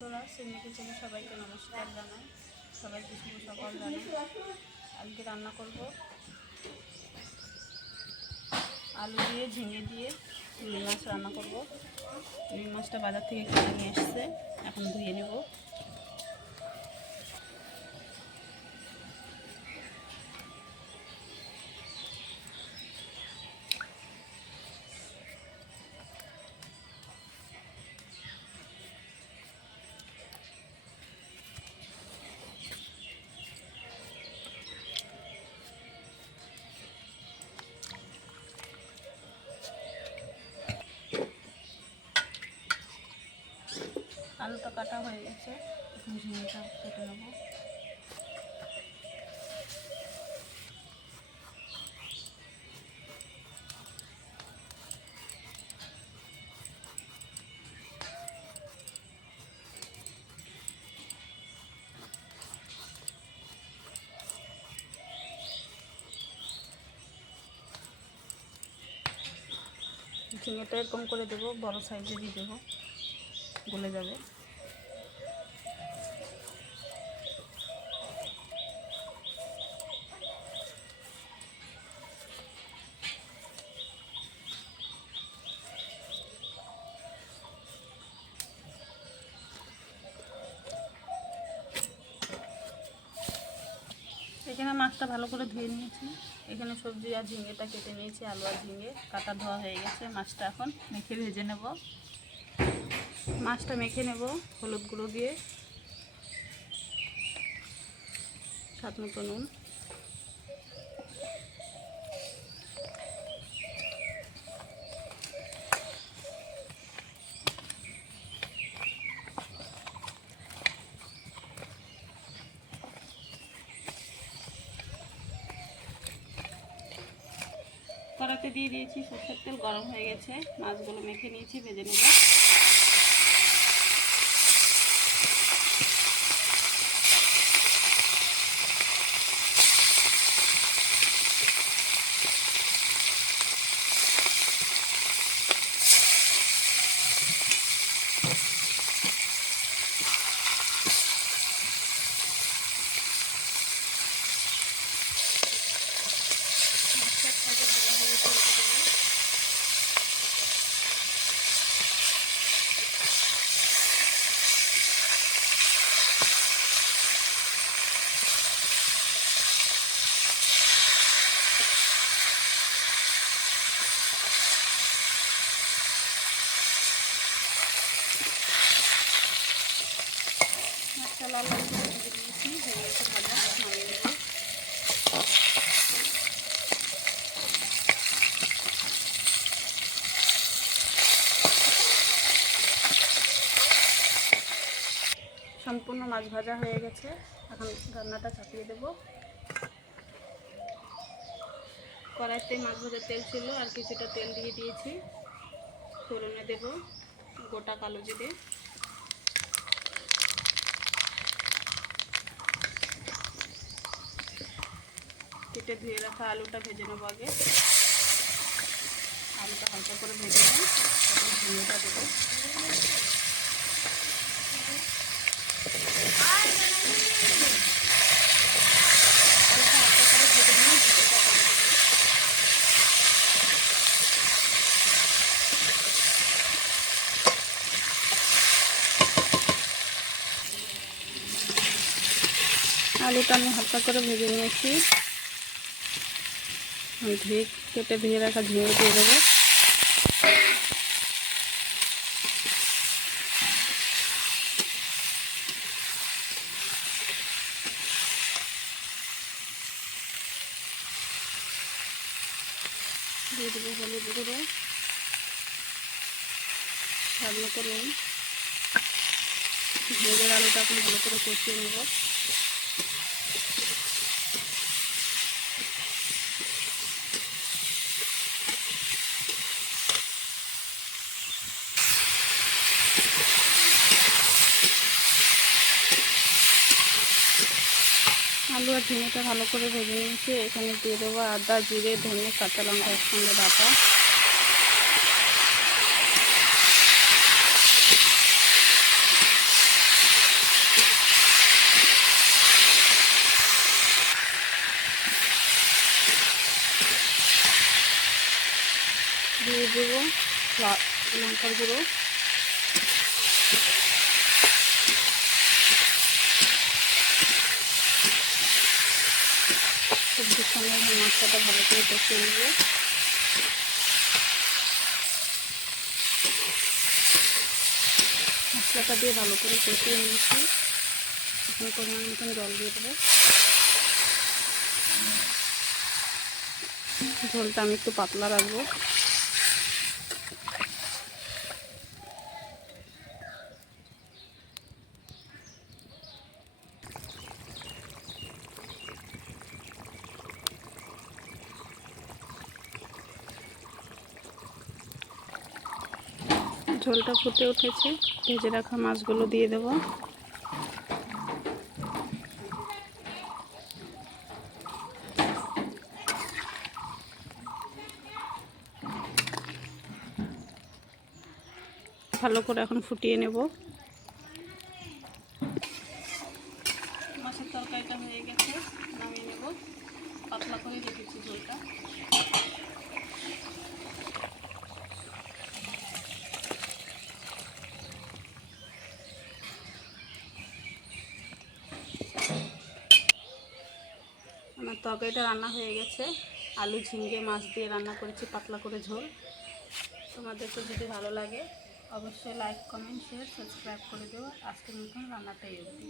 তোরা সিমি কিচেনে সবাইকে নমস্কার জানাই। সবাইকে শুভ সকাল জানাই। আজকে রান্না করব আলু দিয়ে ঝিঙে দিয়ে রুই মাছ রান্না করব। রুই মাছটা বাজার থেকে কিনে নিয়ে এসছে, এখন ধুয়ে নেব। আলুটা কাটা হয়ে গেছে, এখন ঝিঙেটা কেটে নেব। ঝিঙেটা এরকম করে দেবো, বড় সাইজে দিয়ে দেবো, গলে যাবে। এখানে মাছটা ভালো করে ধুয়ে নিয়েছি। এখানে সবজি আর ঝিঙেটা কেটে নিয়েছি, আলু আর ঝিঙে কাটা ধোয়া হয়ে গেছে। মাছটা এখন মেখে ভেজে নেব। মাছটা মেখে নেব হলুদ গুঁড়ো দিয়ে, স্বাদ মতো নুন, কড়াতে দিয়ে দিয়েছি সরষের তেল, গরম হয়ে গেছে। মাছগুলো মেখে নিয়েছি, ভেজে নেব। লাল লাল করে ভেজে নিয়েছি, হয়ে গেছে ভাজা, নামিয়ে নেব। সম্পূর্ণ মাছ ভাজা হয়ে গেছে, এখন রান্নাটা চাপিয়ে দেব। কড়াইতে মাছ ভাজার তেল ছিল, আর কিছুটা তেল দিয়ে দিয়েছি। ফোড়নে দেব গোটা কালো জিরে, কেটে ধুয়ে রাখা আলুটা ভেজে নেবো। আগে আলুটা হালকা করে ভেজে নেব, তারপর ঝিঙেটা দেবো। আলুটা আমি হালকা করে ভেজে নিয়েছি, কেটে ধুয়ে রাখা ঝিঙে দিয়ে দেবো। দিয়ে দেবো হলুদ গুঁড়ো, স্বাদ মতো নুন। ভেজের আলুটা এখন ভালো করে কষিয়ে নেব। আলু আর ঝিঙেটা ভালো করে ভেজে নিয়েছি। এখানে দিয়ে দেবো আদা, জিরে, ধনে, কাঁচা লঙ্কা একসঙ্গে বাটা। দেবো লঙ্কার গুঁড়ো, সবজির সঙ্গে মশলাটা ভালো করে কষিয়ে নেব। মশলাটা দিয়ে ভালো করে কষিয়ে নিয়েছি। এখন পরিমাণ মতন জল দিয়ে দেবো। ঝোলটা আমি একটু পাতলা রাখবো। ঝোলটা ফুটে উঠেছে, ভেজে রাখা মাছগুলো দিয়ে দেব। ভালো করে এখন ফুটিয়ে নেব। মাছের তরকারিটা হয়ে গেছে, নামিয়ে নেব। পাতলা করে রেখেছি ঝোলটা। আমার তরকারিটা রান্না হয়ে গেছে। আলু ঝিঙে মাছ দিয়ে রান্না করেছি পাতলা করে ঝোল। তোমাদেরকে যদি ভালো লাগে অবশ্যই লাইক কমেন্ট শেয়ার সাবস্ক্রাইব করে দেবো। আজকের মতন রান্নাটাই অবধি।